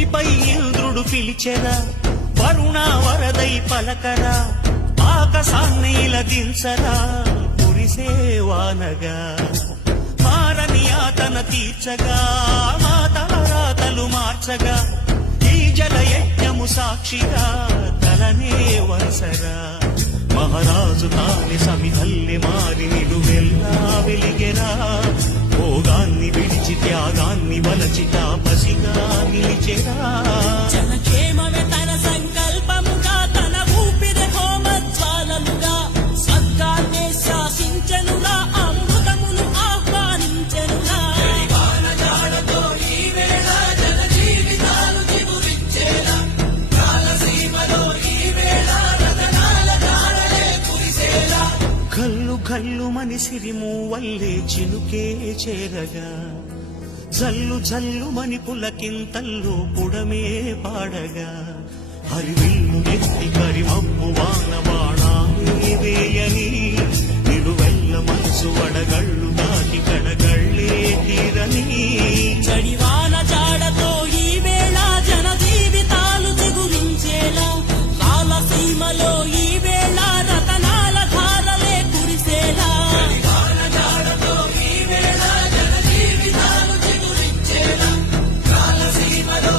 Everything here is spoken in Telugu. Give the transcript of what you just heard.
భూమిపై ఇంద్రుడు పిలిచెరా, వరుణ వరదై పలకరా, ఆకాశాన్ని లదించరా, కురిసేవానగా మారని ఆతన తీర్చగా, మాతారాతలు మార్చగా, ఈ జల యజ్ఞము సాక్షిగా తలనే వరసరా. మహారాజు తాని సమిధల్లి మారి నిలువెల్లా వెలిగెరా, భోగాన్ని విడిచి త్యాగాన్ని వలచి తాపసిగా నిలిచెరా. జనక్షేమమే తన సంకల్పముగా, తన ఊపిరి హోమజ్వాలలుగా, స్వర్గాన్నే శాసించెనురా, అమృతమును ఆహ్వానించెనురా. కల్లు కల్లు మని సిరిమూవల్లే చినుకే చేరగా, జల్లు జల్లు మని పులకింతల్లు పుడమే పాడగా, హరివిల్లు ఎత్తి కరిమబ్బు వాన బాణాలే వేయని